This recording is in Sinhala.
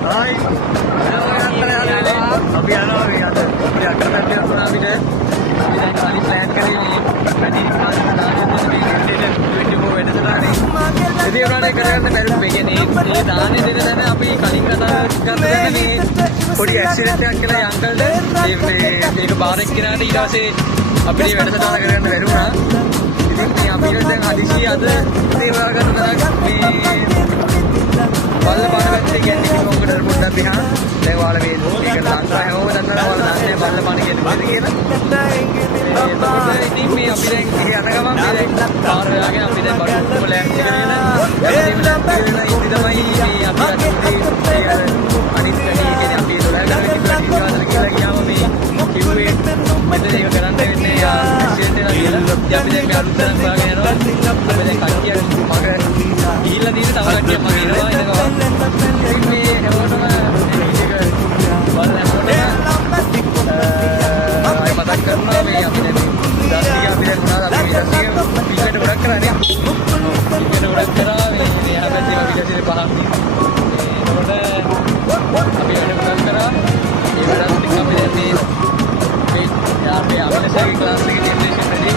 Hai. අපි යනවා මේ අද අපි අකමැති වුණා අපිට. අපි දැන් කලින් ප්ලෑන් කරේ වැඩි කාලයකට මේ ඉන්ටර්නෙට් 24 වැඩසටහනේ. ඉතින් ඒකට කරගන්න බැරි මේ කියන්නේ මේ දාන්නේ දෙන දැන අපි කලින් කතා කරලා මේ පොඩි ඇක්සිඩන්ට් එකක් කියලා අංකල්ට මේක බාර් එක්ක කෙනාට ඊට පස්සේ අපිට වැඩසටහන කරගන්න බැරි වුණා. ඉතින් මේ අපිට දැන් හදිසිය අද සේවා කරන මේ බල්ල පානවත්තේ කියන්නේ මොකටද පොඩ්ඩක් දිහා දැන් ඔයාලා මේ මේක ලංකාවේ හැමෝම දන්නවා ඔයාලා දන්නේ බල්ල පාන කියන්නේ මොකද කියලා. ඉතින් මේ අපි දැන් ඉහි යන ගමන් මේ දැන් පාර වෙලාගෙන අපි දැන් බඩු ලෑස්ති කරගෙන ඉඳි තමයි මේ අපි අනිත් කෙනේ අපි 12 ගානක් කියලා ගියාම මේ කිව්වේ මෙතන ඒක කරන්න වෙන්නේ ඇක්සිඩන්ට් එකක් කියලා. ඉතින් අපි දැන් මේ අලුත් තැනක් හොයාගෙන යනවා. අපි දැන් කට්ටිය මග ගිහිල්ලා තියෙන තව කට්ටියක් මම ඉන්නවා ඉඳනවා. ඉතින් මේ හැමෝටම මේක බලන්න ආයෙ මතක් කරනවා මේ අපි දැන් දස්තික අපි දැන් මොනවද අපි මේ දස්තික පිළිවෙලට ගොඩක් කරන්නේ. පිළිවෙලට ගොඩක් කරා මේ හැබැයි අපි දැන් පහක් තියෙනවා. ඒකට අපි වැඩ ගොඩක් කරා. ඒ වැඩත් ටික අපි දැන් මේ අපේ අපලසගේ ක්ලාස් එකේ ජෙනරේෂන් එකේ